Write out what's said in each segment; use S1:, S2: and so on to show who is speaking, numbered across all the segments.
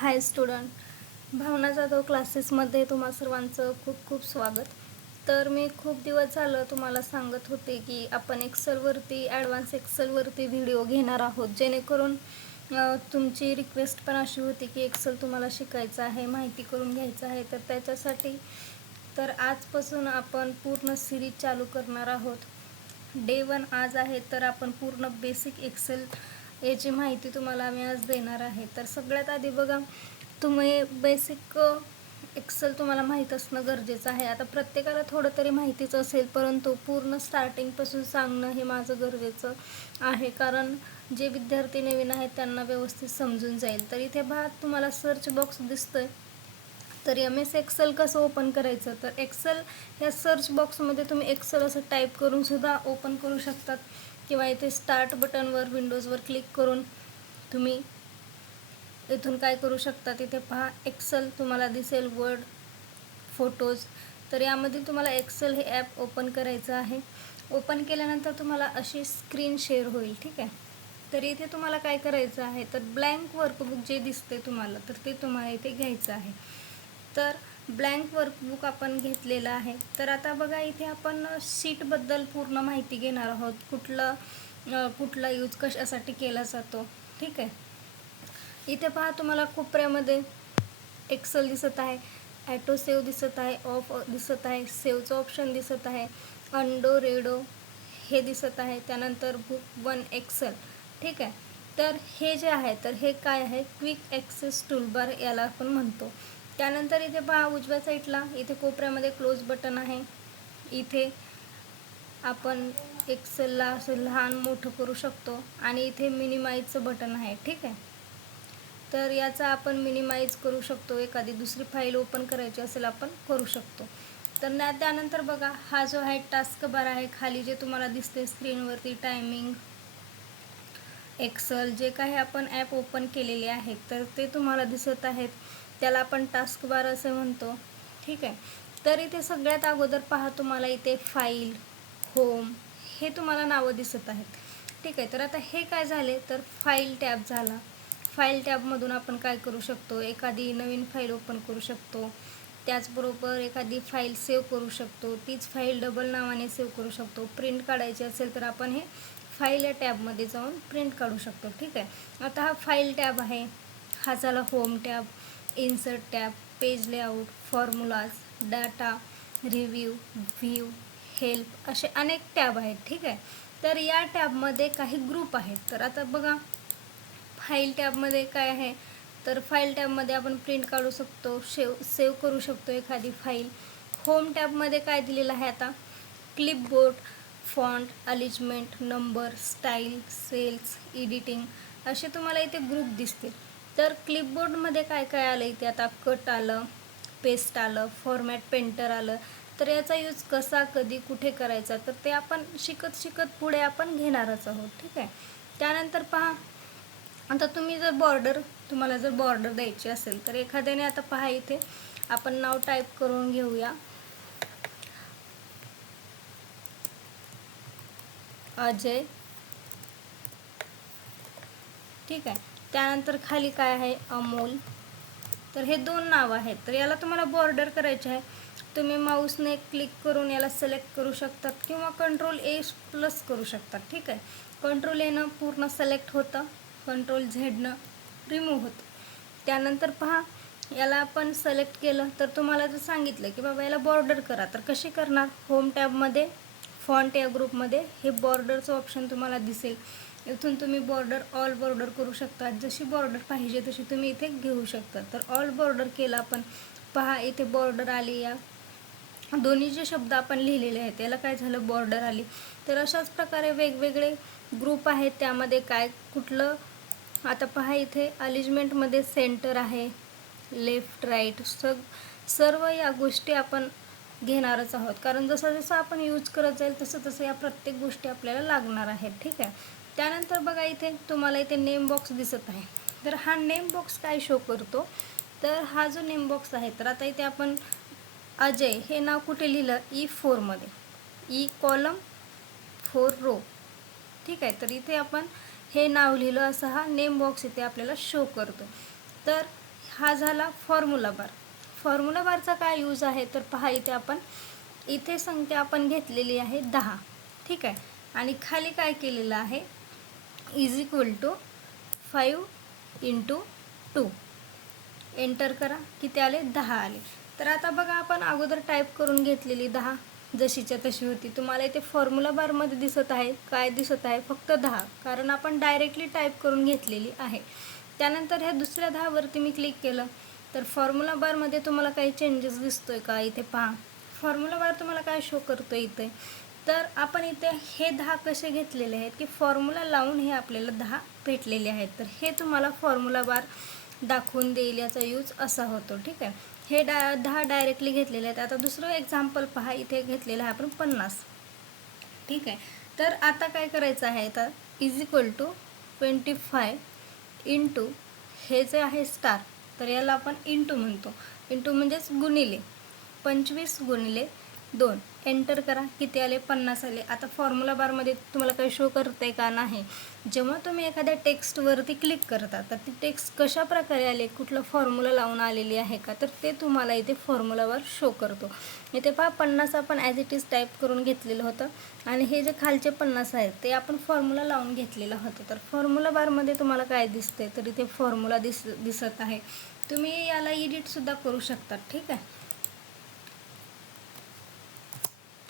S1: हाय student भावना जाधव क्लासेसमध्ये तुम्हा सर्वांचं खूप खूप स्वागत. तर मी खूप दिवस झालं तुम्हाला सांगत होते की आपण एक्सेलवरती ॲडव्हान्स एक्सेलवरती व्हिडिओ घेणार आहोत. जेणेकरून तुमची रिक्वेस्ट पण अशी होती की एक्सेल तुम्हाला शिकायचं आहे माहिती करून घ्यायचं आहे. तर त्याच्यासाठी तर आजपासून आपण पूर्ण सिरीज चालू करणार आहोत. डे वन आज आहे तर आपण पूर्ण बेसिक एक्सेल याची माहिती तुम्हाला आम्ही आज देणार आहे. तर सगळ्यात आधी बघा तुम्ही बेसिक एक्सेल तुम्हाला माहीत असणं गरजेचं आहे. आता प्रत्येकाला थोडं तरी माहितीच असेल परंतु पूर्ण स्टार्टिंगपासून सांगणं हे माझं गरजेचं आहे. कारण जे विद्यार्थी नवीन आहेत त्यांना व्यवस्थित समजून जाईल. तर इथे भाग तुम्हाला सर्च बॉक्स दिसतोय. तर एम एस एक्सेल कसं ओपन करायचं? तर एक्सेल या सर्च बॉक्समध्ये तुम्ही एक्सेल असं टाईप करून सुद्धा ओपन करू शकतात. किंवा इथे स्टार्ट बटनवर विंडोजवर क्लिक करून तुम्ही इथून काय करू शकता? तिथे पहा एक्सेल तुम्हाला दिसेल वर्ड फोटोज तर यामध्ये तुम्हाला एक्सेल हे ॲप ओपन करायचं आहे. ओपन केल्यानंतर तुम्हाला अशी स्क्रीन शेअर होईल ठीक आहे? तर इथे तुम्हाला काय करायचं आहे? तर ब्लँक वर्कबुक जे दिसते तुम्हाला तर ते तुम्हाला इथे घ्यायचं आहे. तर ब्लँक वर्कबुक आपण घेतलेलं आहे. तर आता बघा इथे आपण सीटबद्दल पूर्ण माहिती घेणार आहोत. कुठलं कुठला यूज कशासाठी केला जातो. ठीक आहे? इथे पहा तुम्हाला कोपऱ्यामध्ये एक्सेल दिसत आहे ॲटो सेव दिसत आहे ऑफ दिसत आहे सेवचं ऑप्शन दिसत आहे अंडो रेडो हे दिसत आहे. त्यानंतर बुक वन एक्सेल ठीक आहे? तर हे जे आहे तर हे काय आहे? क्विक ॲक्सेस टूलबार याला आपण म्हणतो. त्यानंतर इथे पहा उजव्या साईडला. इथे कोपऱ्यामध्ये क्लोज बटन आहे. इथे आपण एक सल्ला असं लहान मोठं करू शकतो. आणि इथे मिनिमाईजचं बटन आहे ठीक आहे? तर याचा आपण मिनिमाइज करू शकतो. एखादी दुसरी फाईल ओपन करायची असेल आपण करू शकतो. तर ना त्यानंतर बघा हा जो आहे टास्क बार आहे खाली जे तुम्हाला दिसते स्क्रीनवरती टायमिंग एक्सल जे काही आपण ॲप ओपन केलेले आहेत तर ते तुम्हाला दिसत आहेत. त्याला आपण टास्क बार असे म्हणतो. ठीक आहे? तर इथे सगळ्यात अगोदर पहा तुम्हाला इथे फाईल होम हे तुम्हाला नावं दिसत आहेत. ठीक आहे? तर आता हे काय झाले? तर फाईल टॅब झाला. फाईल टॅबमधून आपण काय करू शकतो? एखादी नवीन फाईल ओपन करू शकतो. त्याचबरोबर एखादी फाईल सेव्ह करू शकतो. तीच फाईल डबल नावाने सेव्ह करू शकतो. प्रिंट काढायची असेल तर आपण हे फाईल या टॅबमध्ये जाऊन प्रिंट काढू शकतो. ठीक आहे? आता हा फाईल टॅब आहे. हा झाला home tab insert tab page layout formulas data review view help असे अनेक टॅब आहेत ठीक आहे? तर या टॅबमध्ये काही ग्रुप आहेत. तर आता बघा फाईल टॅबमध्ये काय आहे? तर फाईल टॅबमध्ये आपण प्रिंट काढू शकतो शेव सेव्ह करू शकतो एखादी फाईल. होम टॅबमध्ये काय दिलेलं आहे आता? Clipboard font alignment number style cells editing असे तुम्हाला इथे ग्रुप दिसतील. तर क्लिपबोर्डमध्ये काय काय आलं इथे? आता कट आलं पेस्ट आलं फॉर्मॅट पेंटर आलं. तर याचा यूज कसा कधी कुठे करायचा? तर ते आपण शिकत शिकत पुढे आपण घेणारच आहोत ठीक आहे? त्यानंतर पहा आता तुम्ही जर बॉर्डर तुम्हाला जर बॉर्डर द्यायची असेल तर एखाद्याने आता पहा इथे आपण नाव टाईप करून घेऊया. अजय. ठीक आहे? त्यानंतर खाली काय आहे? अमोल. तर हे दोन नाव आहेत. तर याला तुम्हाला बॉर्डर करायचे आहे. तुम्ही माऊसने क्लिक करून याला सिलेक्ट करू शकतात किंवा कंट्रोल ए प्लस करू शकतात. ठीक आहे? कंट्रोल एनं पूर्ण सिलेक्ट होतं. कंट्रोल झेडनं रिमूव्ह होतं. त्यानंतर पहा याला आपण सिलेक्ट केलं. तर तुम्हाला जर सांगितलं की बाबा याला बॉर्डर करा तर कशी करणार? होम टॅबमध्ये फॉन्ट या ग्रुपमध्ये हे बॉर्डरचं ऑप्शन तुम्हाला दिसेल. इथून तुम्ही बॉर्डर ऑल बॉर्डर करू शकता. जशी बॉर्डर पाहिजे तशी तुम्ही इथे घेऊ शकता. तर ऑल बॉर्डर केलं आपण. पहा इथे बॉर्डर आली या. दोन्ही जे शब्द आपण लिहिलेले आहेत त्याला काय झालं? बॉर्डर आली. तर अशाच प्रकारे वेगवेगळे ग्रुप आहेत. त्यामध्ये काय कुठलं? आता पहा इथे अलिजमेंटमध्ये सेंटर आहे. लेफ्ट राईट सग सर्व या गोष्टी आपण घेणारच आहोत. कारण जसं जसं आपण यूज करत जाईल तसं तसं या प्रत्येक गोष्टी आपल्याला लागणार आहेत. ठीक आहे? त्यानंतर बघा इथे तुम्हाला इथे नेम बॉक्स दिसत आहे. तर हा नेम बॉक्स काय शो करतो? तर हा जो नेम बॉक्स आहे तर आता इथे आपण अजय हे नाव कुठे लिहिलं? ई फोरमध्ये ई कॉलम फोर रो ठीक आहे तर इथे आपण हे नाव लिहिलं असं हा नेम बॉक्स इथे आपल्याला शो करतो. तर हा झाला फॉर्म्युला बार फॉर्म्युला बारचा काय यूज आहे? तर पहा इथे आपण इथे संख्या आपण घेतलेली आहे दहा. ठीक आहे? आणि खाली काय केलेलं आहे? Is equal to five into two enter करा. किती आले? दहा आले. तर आता बघा आपण अगोदर टाईप करून घेतलेली दहा. जशीच्या तशी होती. तुम्हाला इथे फॉर्म्युला बारमध्ये दिसत आहे. काय दिसत आहे? फक्त दहा. कारण आपण डायरेक्टली टाईप करून घेतलेली आहे. त्यानंतर ह्या दुसऱ्या दहावरती मी क्लिक केलं. तर फॉर्म्युला बारमध्ये तुम्हाला काही चेंजेस दिसतोय का? इथे पहा. फॉर्म्युला बार तुम्हाला काय शो करतो इथे? तर आपण इथे हे दहा कसे घेतलेले आहेत की फॉर्म्युला लावून हे आपल्याला दहा भेटलेले आहेत. तर हे तुम्हाला फॉर्म्युला बार दाखवून देईल याचा यूज असा होतो ठीक आहे? हे डा दहा डायरेक्टली घेतलेले आहेत. आता दुसरं एक्झाम्पल पहा इथे घेतलेलं आहे आपण पन्नास. ठीक आहे? तर आता काय करायचं आहे? तर is equal to twenty five into हे जे आहे स्टार तर याला आपण इंटू म्हणतो. इंटू म्हणजेच गुणिले. पंचवीस गुणिले दोन. एंटर करा. किती आले? पन्नास आले. आता फॉर्म्युला बारमध्ये तुम्हाला काही शो करते का? नाही. जेव्हा तुम्ही एखाद्या टेक्स्टवरती क्लिक करता तर ती टेक्स्ट कशा प्रकारे आले? कुठलं फॉर्म्युला लावून आलेली आहे का? तर ते तुम्हाला इथे फॉर्म्युलावर शो करतो. इथे पहा पन्नास आपण ॲज इट इज टाईप करून घेतलेलं होतं. आणि हे जे खालचे पन्नास आहेत ते आपण फॉर्म्युला लावून घेतलेलं होतं. तर फॉर्म्युला बारमध्ये तुम्हाला काय दिसते तर इथे फॉर्म्युला दिस दिसत आहे. तुम्ही याला एडिटसुद्धा करू शकता. ठीक आहे?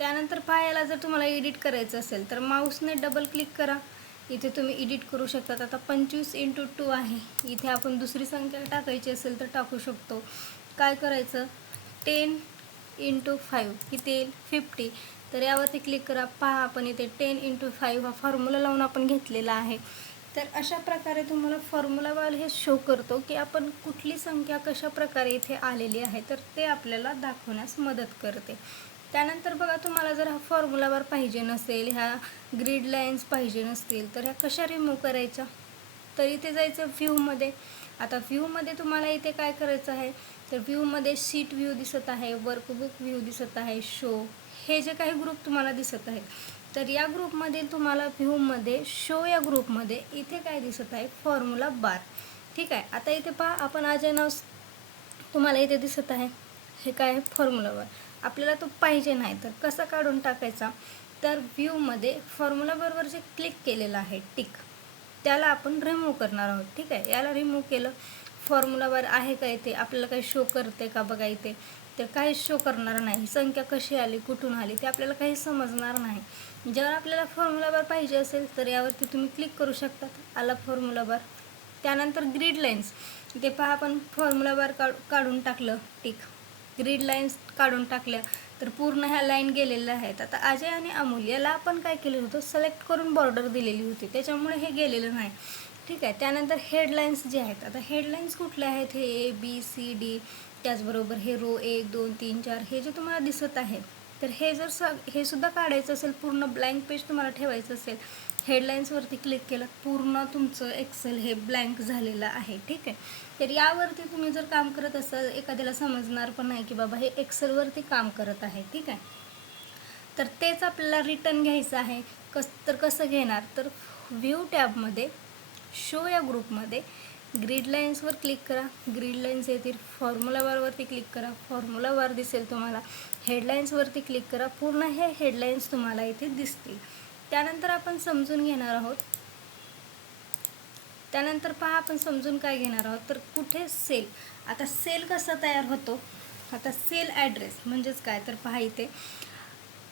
S1: त्यानंतर पायाला जर तुम्हाला एडिट करायचं असेल तर माऊसने डबल क्लिक करा. इथे तुम्ही एडिट करू शकतात. आता पंचवीस इंटू टू आहे. इथे आपण दुसरी संख्या टाकायची असेल तर टाकू शकतो. काय करायचं? टेन इंटू फाईव्ह किती येईल फिफ्टी तर यावरती क्लिक करा. पहा आपण इथे टेन इंटू फाईव्ह हा फॉर्म्युला लावून आपण घेतलेला आहे. तर अशा प्रकारे तुम्हाला फॉर्म्युलावाल हे शो करतो की आपण कुठली संख्या कशा प्रकारे इथे आलेली आहे तर ते आपल्याला दाखवण्यास मदत करते. त्यानंतर बघा तुम्हाला जर हा फॉर्म्युला बार पाहिजे नसेल ह्या ग्रीड लाईन्स पाहिजे नसतील तर ह्या कशा रिमूव्ह करायच्या? तर इथे जायचं व्ह्यूमध्ये आता व्ह्यूमध्ये तुम्हाला इथे काय करायचं आहे? तर व्ह्यूमध्ये सीट व्ह्यू दिसत आहे वर्कबुक व्ह्यू दिसत आहे शो हे जे काही ग्रुप तुम्हाला दिसत आहेत तर या ग्रुपमधील तुम्हाला व्ह्यूमध्ये शो या ग्रुपमध्ये इथे काय दिसत आहे? फॉर्म्युला बार ठीक आहे? आता इथे पहा आपण अजय नाव तुम्हाला इथे दिसत आहे. हे काय आहे? फॉर्म्युला बार आपल्याला तो पाहिजे नाही तर कसा काढून टाकायचा? तर व्ह्यूमध्ये फॉर्म्युलाबरोबर जे क्लिक केलेलं आहे टिक त्याला आपण रिमूव्ह करणार आहोत. ठीक आहे? याला रिमूव्ह केलं फॉर्म्युलावर आहे का इथे? आपल्याला काही शो करते का बघा इथे? तर काही शो करणार नाही. संख्या कशी आली कुठून आली ते आपल्याला काही समजणार नाही. जर आपल्याला फॉर्म्युला पाहिजे असेल तर यावरती तुम्ही क्लिक करू शकतात. आला फॉर्म्युला त्यानंतर ग्रीड लाईन्स ते पहा आपण फॉर्म्युला काढ काढून टाकलं टिक ग्रीड लाईन्स काढून टाकल्या तर पूर्ण ह्या लाईन गेलेल्या आहेत. आता अजय आणि अमूल याला आपण काय केलं होतं? सिलेक्ट करून बॉर्डर दिलेली होती. त्याच्यामुळे हे गेलेलं नाही. ठीक आहे त्यानंतर हेडलाईन्स जे आहेत आता हेडलाईन्स कुठले आहेत? हे ए बी सी डी त्याचबरोबर हे रो एक दोन तीन चार हे जे तुम्हाला दिसत आहे तर हे जर स हे सुद्धा काढायचं असेल पूर्ण ब्लँक पेज तुम्हाला ठेवायचं असेल हेडलाईन्सवरती क्लिक केलं पूर्ण तुमचं एक्सेल हे ब्लँक झालेलं आहे ठीक आहे? तर यावरती तुम्ही जर काम करत असाल एखाद्याला समजणार पण नाही की बाबा हे एक्सेलवरती काम करत आहे ठीक आहे? तर तेच आपल्याला रिटर्न घ्यायचं आहे. कस तर कसं घेणार? तर व्ह्यू टॅबमध्ये शो या ग्रुपमध्ये ग्रीड लाईन्सवर क्लिक करा. ग्रीड लाईन्स येतील फॉर्म्युला बारवरती क्लिक करा. फॉर्म्युला बार दिसेल तुम्हाला. हेडलाईन्सवरती क्लिक करा. पूर्ण हे हेडलाईन्स तुम्हाला इथे दिसतील. त्यानंतर आपण समजून घेणार आहोत. त्यानंतर पहा आपण समजून काय घेणार आहोत? तर कुठे सेल? आता सेल कसा तयार होतो? आता सेल ॲड्रेस म्हणजेच काय? तर पहा इथे.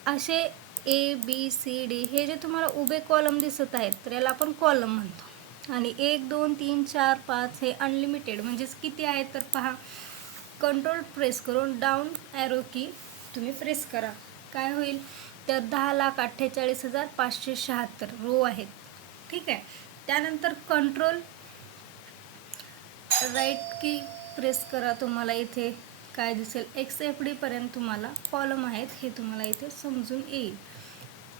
S1: असे ए बी सी डी हे जे तुम्हाला उभे कॉलम दिसत आहेत तर याला आपण कॉलम म्हणतो. आणि एक दोन तीन चार पाच हे अनलिमिटेड म्हणजेच किती आहेत? तर पहा कंट्रोल प्रेस करून डाऊन ॲरो की तुम्ही प्रेस करा. काय होईल? तर दहा लाख अठ्ठेचाळीस हजार पाचशे शहात्तर रो आहेत. ठीक आहे? त्यानंतर कंट्रोल राईट की प्रेस करा तुम्हाला इथे. काय दिसेल? एक्स एफ डीपर्यंत तुम्हाला कॉलम आहेत हे तुम्हाला इथे समजून येईल.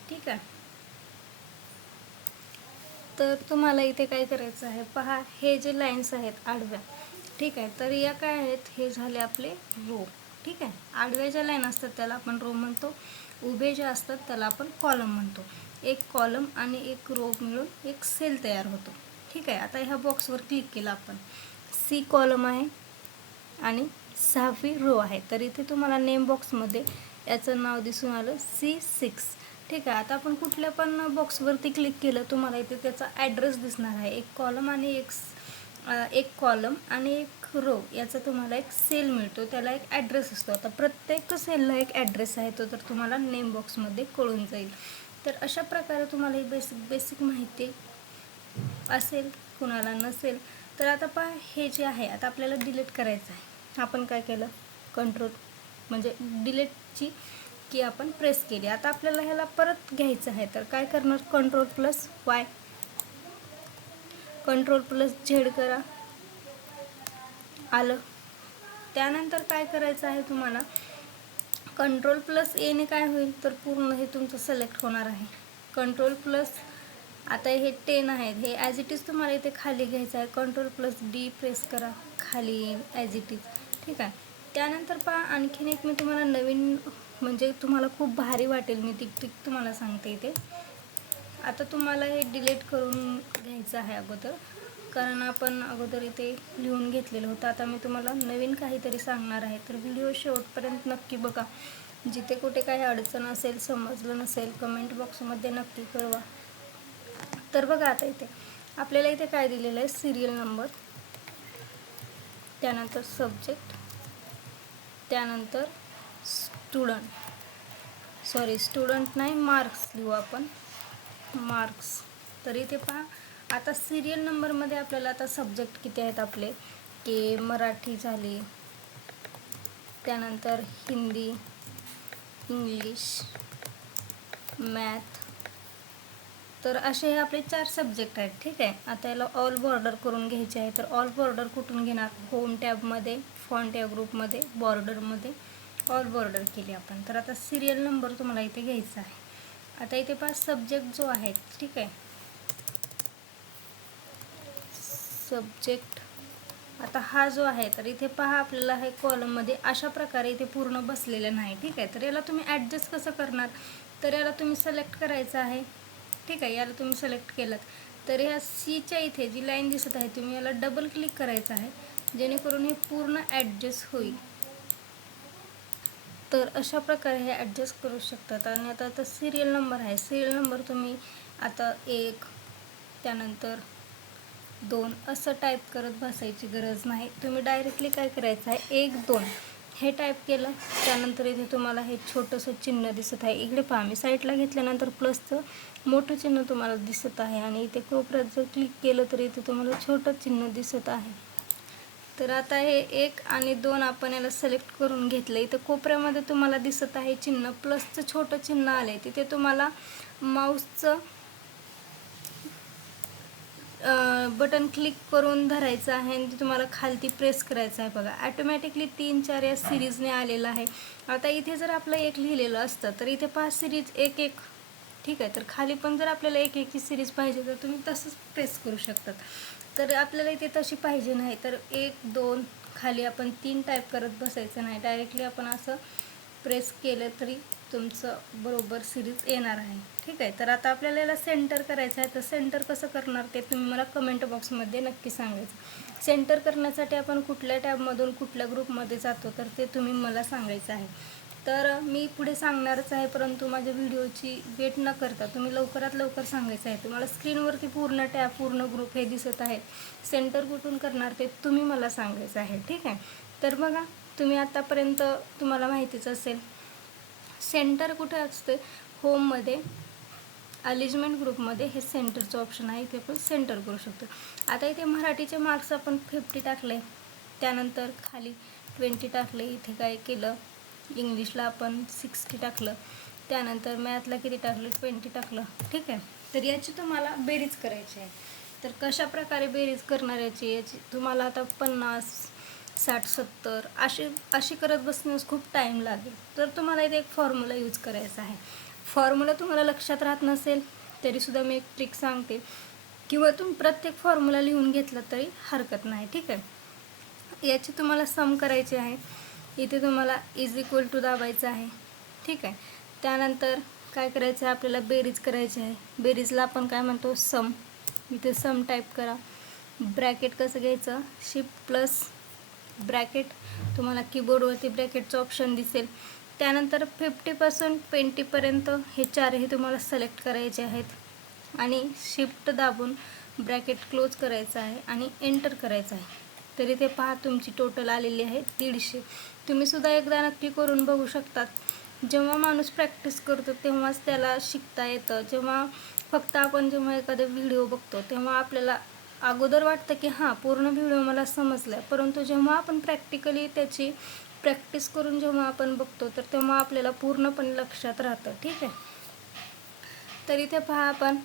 S1: ठीक आहे? तर तुम्हाला इथे काय करायचं आहे? पहा हे जे लाईन्स आहेत आडव्या. ठीक आहे? तर या काय आहेत? हे झाले आपले रो ठीक आहे? आडव्या ज्या लाईन असतात त्याला आपण रो म्हणतो. उभे जे असतात त्याला आपण कॉलम म्हणतो. एक कॉलम आणि एक रो मिळून एक सेल तयार होतो. ठीक आहे? आता ह्या बॉक्सवर क्लिक केलं आपण. सी कॉलम आहे आणि सहावी रो आहे. तर इथे तुम्हाला नेम बॉक्समध्ये याचं नाव दिसून आलं सी सिक्स ठीक आहे? आता आपण कुठल्या पण बॉक्सवरती क्लिक केलं तुम्हाला इथे त्याचा ॲड्रेस दिसणार आहे. एक कॉलम आणि एक एक कॉलम आणि एक रो याचा तुम्हाला एक सेल मिळतो. त्याला एक ॲड्रेस असतो. आता प्रत्येक सेलला एक ॲड्रेस आहे. तो तर तुम्हाला नेम बॉक्समध्ये कळून जाईल. तर अशा प्रकारे तुम्हाला ही बेसिक बेसिक माहिती असेल कुणाला नसेल तर आता पहा हे जे आहे आता आपल्याला डिलीट करायचं आहे. आपण काय केलं? कंट्रोल म्हणजे डिलीटची की आपण प्रेस केली. आता आपल्याला ह्याला परत घ्यायचं आहे. तर काय करणार? Control plus Y control plus Z करा. आलं. त्यानंतर काय करायचं आहे तुम्हाला? कंट्रोल प्लस एने काय होईल? तर पूर्ण हे तुमचं सिलेक्ट होणार आहे. कंट्रोल प्लस आता हे टेन आहेत. हे ॲज इट इज तुम्हाला इथे खाली घ्यायचं आहे. कंट्रोल प्लस डी प्रेस करा. खाली येईल ॲज इट इज ठीक आहे? त्यानंतर पहा आणखीन एक मी तुम्हाला नवीन म्हणजे तुम्हाला खूप भारी वाटेल. मी टिक टिक तुम्हाला सांगते इथे. आता तुम्हाला हे डिलीट करून घ्यायचं आहे अगोदर. कारण आपण अगोदर इथे लिहून घेतलेलं होतं. आता मी तुम्हाला नवीन काहीतरी सांगणार आहे. तर व्हिडिओ शेवटपर्यंत नक्की बघा. जिथे कुठे काही अडचण असेल समजलं नसेल कमेंट बॉक्समध्ये नक्की कळवा. तर बघा आता इथे. आपल्याला इथे काय दिलेलं आहे? सिरियल नंबर त्यानंतर सब्जेक्ट त्यानंतर स्टुडंट सॉरी स्टुडंट नाही मार्क्स लिहू आपण. मार्क्स. तर इथे पहा आता सिरियल नंबरमध्ये आपल्याला आता सब्जेक्ट किती आहेत आपले? की मराठी झाली त्यानंतर हिंदी इंग्लिश मॅथ तर असे हे आपले चार सब्जेक्ट आहेत ठीक आहे? आता याला ऑल बॉर्डर करून घ्यायचे आहे. तर ऑल बॉर्डर कुठून घेणार? होम टॅबमध्ये फॉन्ट या ग्रुपमध्ये बॉर्डरमध्ये ऑल बॉर्डर केली आपण. तर आता सिरियल नंबर तुम्हाला इथे घ्यायचा आहे. आता इथे पाच सब्जेक्ट जो आहे ठीक आहे? सब्जेक्ट आता हा जो आहे तर इथे पहा आपल्याला हे कॉलममध्ये अशा प्रकारे इथे पूर्ण बसलेलं नाही ठीक आहे? तर याला तुम्ही ॲडजस्ट कसं करणार? तर याला तुम्ही सिलेक्ट करायचं आहे ठीक आहे? याला तुम्ही सिलेक्ट केलं तर ह्या सीच्या इथे जी लाईन दिसत आहे तुम्ही याला डबल क्लिक करायचं आहे जेणेकरून हे पूर्ण ॲडजस्ट होईल. तर अशा प्रकारे हे ॲडजस्ट करू शकतात. आणि आता आता सिरियल नंबर आहे. सिरियल नंबर तुम्ही आता एक त्यानंतर दोन असं टाईप करत बसायची गरज नाही. तुम्ही डायरेक्टली काय करायचं आहे? एक दोन हे टाईप केलं त्यानंतर इथे तुम्हाला हे छोटंसं चिन्ह दिसत आहे. इकडे पहा मी साईडला घेतल्यानंतर प्लसचं मोठं चिन्ह तुम्हाला दिसत आहे. आणि इथे कोपऱ्यात जर क्लिक केलं तर इथे तुम्हाला छोटं चिन्ह दिसत आहे. तर आता हे एक आणि दोन आपण याला सिलेक्ट करून घेतलं इथं कोपऱ्यामध्ये तुम्हाला दिसत आहे चिन्ह प्लसचं छोटं चिन्ह आलं आहे तिथे तुम्हाला माऊसचं बटन क्लिक करून धरायचं आहे आणि ते तुम्हाला खालती प्रेस करायचं आहे बघा. ॲटोमॅटिकली तीन चार या सिरीजने आलेलं आहे. आता इथे जर आपलं एक लिहिलेलं असतं तर इथे पाच सिरीज एक एक. ठीक आहे? तर खाली पण जर आपल्याला एक एकची सिरीज पाहिजे तर तुम्ही तसंच प्रेस करू शकतात. तर आपल्याला इथे तशी पाहिजे नाही. तर एक दोन खाली आपण तीन टाईप करत बसायचं नाही. डायरेक्टली आपण असं प्रेस केलं तरी तुमचं बरोबर सिरीज येणार आहे. ठीक आहे? तर आता आपल्याला याला सेंटर करायचं आहे. तर सेंटर कसं करणार ते तुम्ही मला कमेंट बॉक्समध्ये नक्की सांगायचं. सेंटर करण्यासाठी आपण कुठल्या टॅबमधून कुठल्या ग्रुपमध्ये जातो तर ते तुम्ही मला सांगायचं आहे. तर मी पुढे सांगणारच आहे परंतु माझ्या व्हिडिओची वेट न करता तुम्ही लवकरात लवकर सांगायचं आहे. तुम्हाला स्क्रीनवरती पूर्ण टॅब पूर्ण ग्रुप हे दिसत आहे सेंटर कुठून करणार ते तुम्ही मला सांगायचं आहे ठीक आहे? तर बघा तुम्ही आत्तापर्यंत तुम्हाला माहितीच असेल सेंटर कुठे असते होममध्ये अलिजमेंट ग्रुपमध्ये हे सेंटरचं ऑप्शन आहे इथे आपण सेंटर करू शकतो. आता इथे मराठीचे मार्क्स आपण फिफ्टी टाकले त्यानंतर खाली ट्वेंटी टाकले इथे काय केलं? इंग्लिशला आपण सिक्स्टी टाकलं. त्यानंतर मॅथला किती टाकलं? ट्वेंटी टाकलं. ठीक आहे? तर याची तुम्हाला बेरीज करायची आहे. तर कशा प्रकारे बेरीज करणार याची? याची तुम्हाला आता पन्नास साठ सत्तर अशी अशी करत बसण्यास खूप टाईम लागेल. तर तुम्हाला इथे एक फॉर्म्युला यूज करायचा आहे. फॉर्म्युला तुम्हाला लक्षात राहत नसेल तरीसुद्धा मी एक ट्रिक सांगते. किंवा तुम्ही प्रत्येक फॉर्म्युला लिहून घेतला तरी हरकत नाही. ठीक आहे? याची तुम्हाला सम करायची आहे. इथे तुम्हाला इज इक्वल टू दाबायचं आहे. ठीक आहे? त्यानंतर काय करायचं आहे? आपल्याला बेरीज करायची आहे. बेरीजला आपण काय म्हणतो? सम इथे सम टाईप करा. ब्रॅकेट कसं घ्यायचं? शिफ्ट प्लस ब्रॅकेट तुम्हाला कीबोर्डवरती ब्रॅकेटचं ऑप्शन दिसेल. त्यानंतर फिफ्टीपासून ट्वेंटीपर्यंत हे चारही तुम्हाला सिलेक्ट करायचे आहेत. आणि शिफ्ट दाबून ब्रॅकेट क्लोज करायचं आहे आणि एंटर करायचं आहे. तरी ते पहा तुमची टोटल आलेली आहे दीडशे. तुम्ही सुद्धा एकदा नक्की करून बघू शकतात. जेव्हा माणूस प्रॅक्टिस करतो तेव्हाच त्याला शिकता येतं. जेव्हा फक्त आपण जेव्हा एखादा व्हिडिओ बघतो तेव्हा आपल्याला अगोदर वाटतं की हां पूर्ण व्हिडिओ मला समजला. आहे परंतु जेव्हा आपण प्रॅक्टिकली त्याची प्रॅक्टिस करून जेव्हा आपण बघतो तर तेव्हा आपल्याला पूर्णपणे लक्षात राहतं. ठीक आहे? तर इथे पहा आपण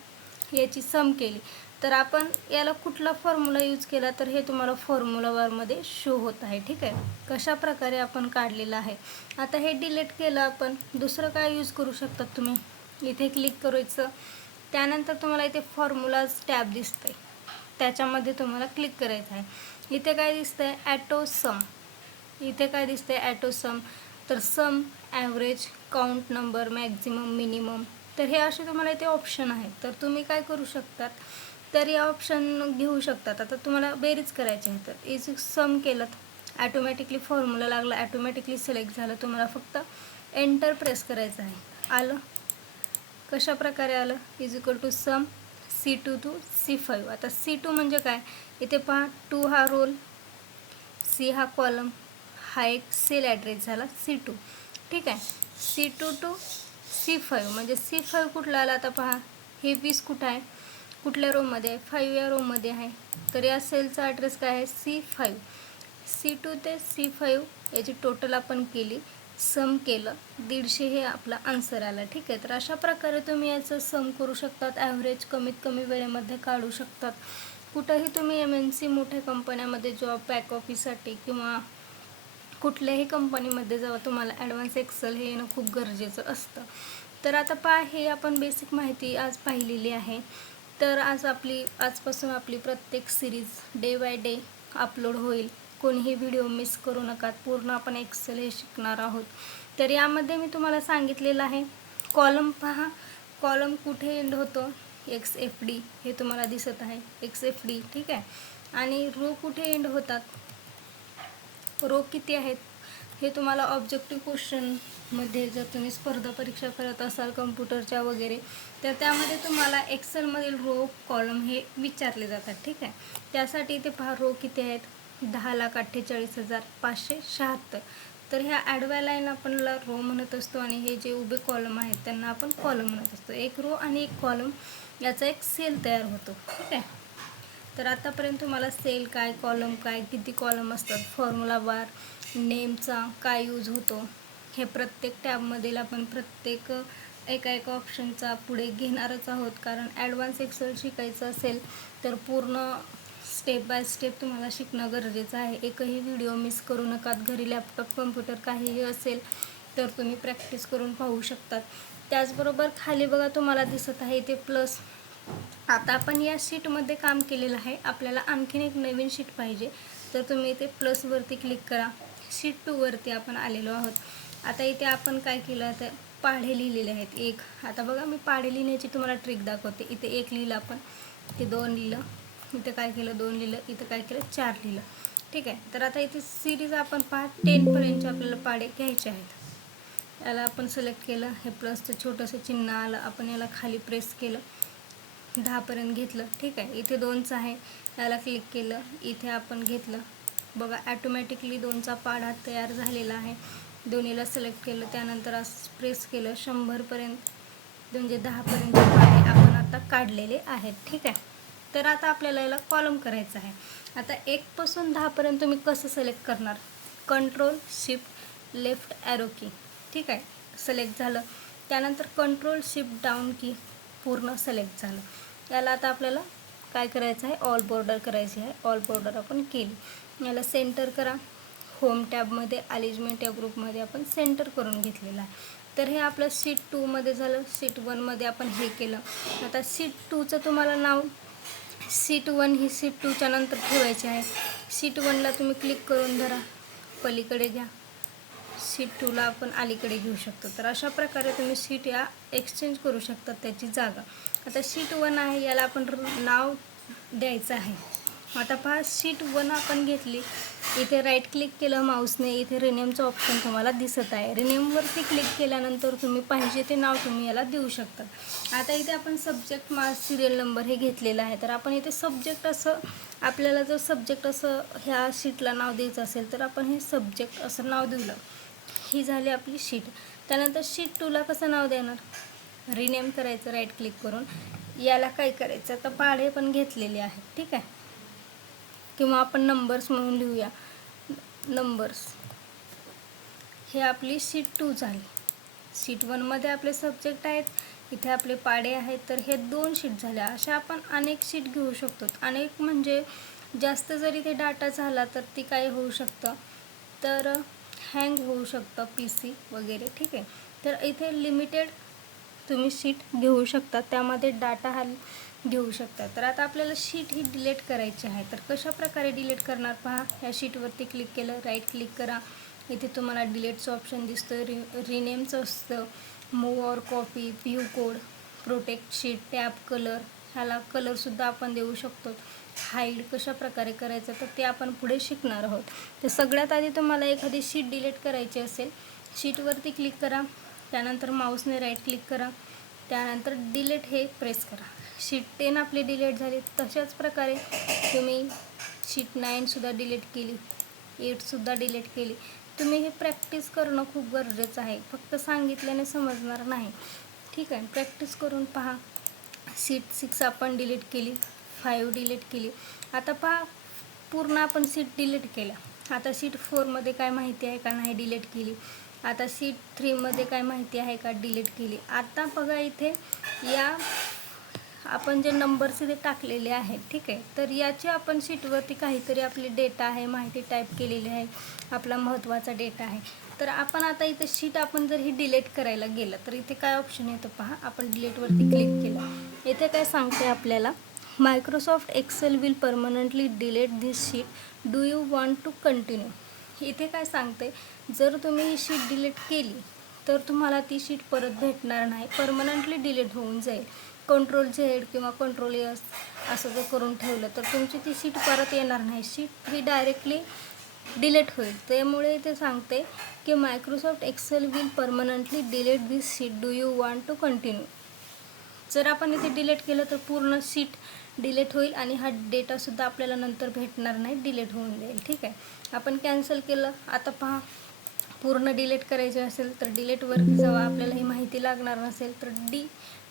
S1: याची सम केली. तर आपण याला कुठला फॉर्म्युला यूज केला तर हे तुम्हाला फॉर्म्युला बारमध्ये शो होत आहे ठीक आहे? कशा प्रकारे आपण काढलेलं आहे? आता हे डिलीट केलं आपण दुसरं काय यूज करू शकतात तुम्ही? इथे क्लिक करायचं त्यानंतर तुम्हाला इथे फॉर्म्युलाज टॅब दिसतंय. त्याच्यामध्ये तुम्हाला क्लिक करायचं आहे. इथे काय दिसतं ॲटो सम इथे काय दिसतं ॲटो सम तर sum average count number maximum minimum तर हे असे तुम्हाला इथे ऑप्शन आहेत तर तुम्ही काय करू शकतात? तर या ऑप्शन घेऊ शकतात. आता तुम्हाला बेरीज करायची आहे तर इज सम केलं ॲटोमॅटिकली फॉर्म्युला लागला ॲटोमॅटिकली सिलेक्ट झालं तुम्हाला फक्त एंटर प्रेस करायचं आहे. आलं? कशा प्रकारे आलं? Is equal to sum C two to C five आता सी टू म्हणजे काय? इथे पहा टू हा रोल सी हा कॉलम हा एक सेल ॲड्रेस झाला सी टू ठीक आहे? C two to C five म्हणजे सी फाईव्ह कुठला आला? आता पहा हे वीस कुठं आहे? कुठल्या रोमध्ये आहे फाईव्ह या रोमध्ये आहे. तर या सेलचा ॲड्रेस काय आहे? सी फाईव्ह सी टू ते सी फाईव्ह याची टोटल आपण केली. सम केलं. दीडशे हे आपला आन्सर आला. ठीक आहे? तर अशा प्रकारे तुम्ही याचं सम करू शकतात. ॲव्हरेज कमीत कमी वेळेमध्ये काढू शकतात. कुठंही तुम्ही एम एन सी मोठ्या कंपन्यामध्ये जॉब बॅक ऑफिससाठी किंवा कुठल्याही कंपनीमध्ये जेव्हा तुम्हाला ॲडव्हान्स एक्सेल हे येणं खूप गरजेचं असतं. तर आता पहा हे आपण बेसिक माहिती आज पाहिलेली आहे. तर आज आपली आजपासून आपली प्रत्येक series day by day upload होईल. कोणीही व्हिडिओ मिस करू नका. पूर्ण आपण एक्सेल हे शिकणार आहोत. तर यामध्ये मी तुम्हाला सांगितलेलं आहे कॉलम पहा. कॉलम कुठे एंड होतो? एक्स एफ डी हे तुम्हाला दिसत आहे. एक्स एफ डी ठीक आहे? आणि रो कुठे एंड होतात? रो किती आहेत? हे तुम्हाला ऑब्जेक्टिव्ह क्वेश्चनमध्ये जर तुम्ही स्पर्धा परीक्षा करत असाल कम्प्युटरच्या वगैरे तर त्यामध्ये तुम्हाला एक्सेलमधील रो कॉलम हे विचारले जातात ठीक आहे? त्यासाठी इथे पहा रो किती आहेत? दहा लाख अठ्ठेचाळीस हजार पाचशे शहात्तर. तर ह्या ॲडव्या लाईन आपण रो म्हणत असतो आणि हे जे उभे कॉलम आहेत त्यांना आपण कॉलम म्हणत असतो. एक रो आणि एक कॉलम याचा एक सेल तयार होतो ठीक आहे? तर आतापर्यंत तुम्हाला सेल काय कॉलम काय किती कॉलम असतात? फॉर्म्युला बार नेमचा काय यूज होतो हे प्रत्येक टॅबमधील आपण प्रत्येक एका एका ऑप्शनचा पुढे घेणारच आहोत. कारण ॲडव्हान्स एक्सेल शिकायचं असेल तर पूर्ण स्टेप बाय स्टेप तुम्हाला शिकणं गरजेचं आहे. एकही व्हिडिओ मिस करू नकात. घरी लॅपटॉप कम्प्युटर काहीही असेल तर तुम्ही प्रॅक्टिस करून पाहू शकतात. त्याचबरोबर खाली बघा तुम्हाला दिसत आहे ते प्लस आता आपण या शीटमध्ये काम केलेलं आहे. आपल्याला आणखीन एक नवीन शीट पाहिजे. तर तुम्ही इथे प्लसवरती क्लिक करा. शीट टूवरती आपण आलेलो आहोत. आता इथे आपण काय केलं तर पाढे लिहिलेले आहेत. एक आता बघा मी पाढे लिहिण्याची तुम्हाला ट्रिक दाखवते. इथे एक लिहिलं आपण इथे दोन लिहिलं इथं काय केलं दोन लिहिलं इथं काय केलं चार लिहिलं. ठीक आहे? तर आता इथे सिरीज आपण पहा टेनपर्यंतचे आपल्याला पाढे घ्यायचे आहेत. याला आपण सिलेक्ट केलं हे प्लसचं छोटंसं चिन्ह आलं आपण याला खाली प्रेस केलं दहापर्यंत घेतलं. ठीक आहे? इथे दोनचं आहे. याला क्लिक केलं इथे आपण घेतलं. बघा ॲटोमॅटिकली दोनचा पाढा तयार झालेला आहे. दोन्हीला सिलेक्ट केलं त्यानंतर असं प्रेस केलं शंभरपर्यंत म्हणजे दहापर्यंत पाढे आपण आता काढलेले आहेत. ठीक आहे? तर आता आपल्याला याला कॉलम करायचा आहे. आता एकपासून दहापर्यंत तुम्ही कसं सिलेक्ट करणार? कंट्रोल शिफ्ट लेफ्ट ॲरो की ठीक आहे? सिलेक्ट झालं. त्यानंतर कंट्रोल शिफ्ट डाऊन की पूर्ण सिलेक्ट झालं. याला आता आपल्याला काय करायचं आहे? ऑल बॉर्डर करायची आहे. ऑल बॉर्डर आपण केली. याला सेंटर करा. होम टॅबमध्ये अलिजमेंट या ग्रुपमध्ये आपण सेंटर करून घेतलेलं आहे. तर हे आपलं सीट टूमध्ये झालं. सीट वनमध्ये आपण हे केलं. आता सीट टूचं तुम्हाला नाव सीट वन ही सीट टूच्या नंतर ठेवायची आहे. सीट वनला तुम्ही क्लिक करून धरा. पलीकडे घ्या. सीट टूला आपण अलीकडे घेऊ शकतो. तर अशा प्रकारे तुम्ही सीट या एक्सचेंज करू शकता त्याची जागा. आता सीट वन आहे याला आपण नाव द्यायचं आहे. आता पहा शीट वन आपण घेतली. इथे राईट क्लिक केलं माऊसने इथे रिनेमचं ऑप्शन तुम्हाला दिसत आहे. रिनेमवरती क्लिक केल्यानंतर तुम्ही पाहिजे ते नाव तुम्ही याला देऊ शकता. आता इथे आपण सब्जेक्ट मा सिरियल नंबर हे घेतलेलं आहे. तर आपण इथे सब्जेक्ट असं आपल्याला जर सब्जेक्ट असं ह्या शीटला नाव द्यायचं असेल तर आपण हे सब्जेक्ट असं नाव दिलं ही झाली आपली शीट त्यानंतर शीट टूला कसं नाव देणार? रिनेम करायचं राईट क्लिक करून. याला काय करायचं? तर पाढे पण घेतलेले आहेत. ठीक आहे? किंवा आपण नंबर्स म्हणून लिहूया. नंबर्स हे आपली सीट टू झाली. सीट वनमध्ये आपले सब्जेक्ट आहेत इथे आपले पाडे आहेत तर हे दोन शीट झाल्या अशा आपण अनेक शीट घेऊ शकतो. अनेक म्हणजे जास्त जरी ते डाटा झाला तर ती काय होऊ शकतं. तर हँग होऊ शकतं पी सी वगैरे ठीक आहे. तर इथे लिमिटेड तुम्ही सीट घेऊ शकता. त्यामध्ये डाटा हा घेऊ शकता. तर आता आपल्याला शीट ही डिलीट करायची आहे. तर कशा प्रकारे डिलीट करणार पहा. या शीटवरती क्लिक केलं राईट क्लिक करा. इथे तुम्हाला डिलीटचं ऑप्शन दिसतं. रि रिनेमचं असतं. Move or copy view code protect sheet tab colour ह्याला कलरसुद्धा आपण देऊ शकतो. हाईड कशा प्रकारे करायचं तर ते आपण पुढे शिकणार आहोत. तर सगळ्यात आधी तुम्हाला एखादी शीट डिलीट करायची असेल शीटवरती क्लिक करा. त्यानंतर माऊसने राईट क्लिक करा. त्यानंतर डिलीट हे प्रेस करा. शीट टेन आपली डिलीट झाली. तशाच प्रकारे तुम्ही शीट नाईनसुद्धा डिलीट केली. एटसुद्धा डिलीट केली. तुम्ही हे प्रॅक्टिस करणं खूप गरजेचं आहे. फक्त सांगितल्याने समजणार नाही. ठीक आहे. प्रॅक्टिस करून पहा. सीट सिक्स आपण डिलीट केली. फाईव्ह डिलीट केली. आता पहा पूर्ण आपण सीट डिलीट केल्या आता सीट फोरमध्ये काय माहिती आहे का नाही डिलीट केली? आता सीट थ्रीमध्ये काय माहिती आहे का डिलीट केली? आता बघा इथे या आपण जे नंबर्स इथे टाकलेले आहेत ठीक आहे? तर याची आपण शीटवरती काहीतरी आपली डेटा आहे माहिती टाईप केलेली आहे आपला महत्त्वाचा डेटा आहे. तर आपण आता इथे शीट आपण जर ही डिलीट करायला गेलं तर इथे काय ऑप्शन येतं पहा? आपण डिलीटवरती क्लिक केलं. इथे काय सांगते आपल्याला? Microsoft Excel will permanently delete this sheet do you want to continue इथे काय सांगते जर तुम्ही ही शीट डिलीट केली तर तुम्हाला ती शीट परत भेटणार नाही. परमनंटली डिलीट होऊन जाईल. कंट्रोल झेड किंवा कंट्रोल एस असं जर करून ठेवलं तर तुमची ती शीट परत येणार नाही. शीट ही डायरेक्टली डिलीट होईल. त्यामुळे ते सांगते की Microsoft Excel will permanently delete this sheet do you want to continue जर आपण इथे डिलीट केलं तर पूर्ण सीट डिलीट होईल आणि हा डेटासुद्धा आपल्याला नंतर भेटणार नाही डिलीट होऊन जाईल. ठीक आहे? आपण कॅन्सल केलं. आता पहा पूर्ण डिलीट करायचे असेल तर डिलेटवर जेव्हा आपल्याला ही माहिती लागणार नसेल तर डी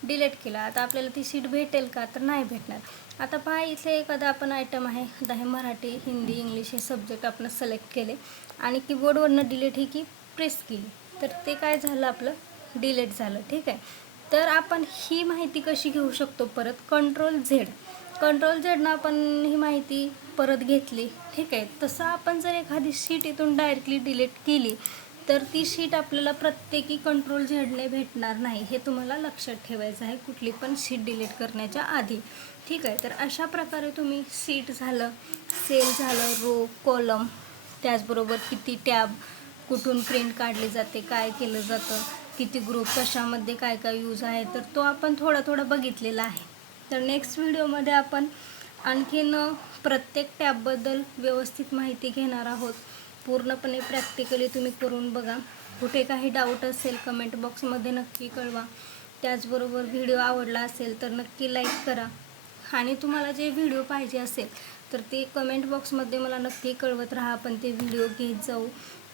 S1: डिलीट केला. आता आपल्याला ती शीट भेटेल का? तर नाही भेटणार. आता पहा इथे एखादा आपण आयटम आहे. आता हे मराठी हिंदी इंग्लिश हे सब्जेक्ट आपण सिलेक्ट केले. आणि कीबोर्डवरनं डिलीट ही की प्रेस केली. तर ते काय झालं आपलं? डिलीट झालं. ठीक आहे? तर आपण ही माहिती कशी घेऊ शकतो परत? कंट्रोल झेड कंट्रोल झेडनं आपण ही माहिती परत घेतली. ठीक आहे? तसं आपण जर एखादी शीट इथून डायरेक्टली डिलीट केली तर ती शीट आपल्याला प्रत्येकी कंट्रोल झेडने भेटणार नाही हे तुम्हाला लक्षात ठेवायचं आहे. कुठली पण शीट डिलीट करण्याच्या आधी. ठीक आहे? तर अशा प्रकारे तुम्ही सीट झालं सेल झालं रो कॉलम त्याचबरोबर किती टॅब कुठून प्रिंट काढली जाते काय केलं जातं किती ग्रुप कशामध्ये काय काय यूज आहे तर तो आपण थोडा थोडा बघितलेला आहे. तर नेक्स्ट व्हिडिओमध्ये आपण आणखीन प्रत्येक टॅबबद्दल व्यवस्थित माहिती घेणार आहोत. पूर्णपणे प्रॅक्टिकली तुम्ही करून बघा. कुठे काही डाऊट असेल कमेंट बॉक्समध्ये नक्की कळवा. त्याचबरोबर व्हिडिओ आवडला असेल तर नक्की लाईक करा. आणि तुम्हाला जे व्हिडिओ पाहिजे असेल तर ते कमेंट बॉक्समध्ये मला नक्की कळवत राहा. आपण ते व्हिडिओ घेत जाऊ.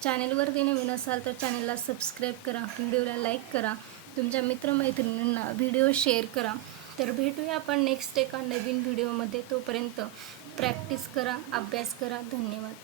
S1: चॅनेलवरती नवीन असाल तर चॅनेलला सबस्क्राईब करा. व्हिडिओला लाईक करा. तुमच्या मित्रमैत्रिणींना व्हिडिओ शेअर करा. तर भेटूया आपण नेक्स्ट एका नवीन व्हिडिओमध्ये तोपर्यंत प्रॅक्टिस करा अभ्यास करा. धन्यवाद.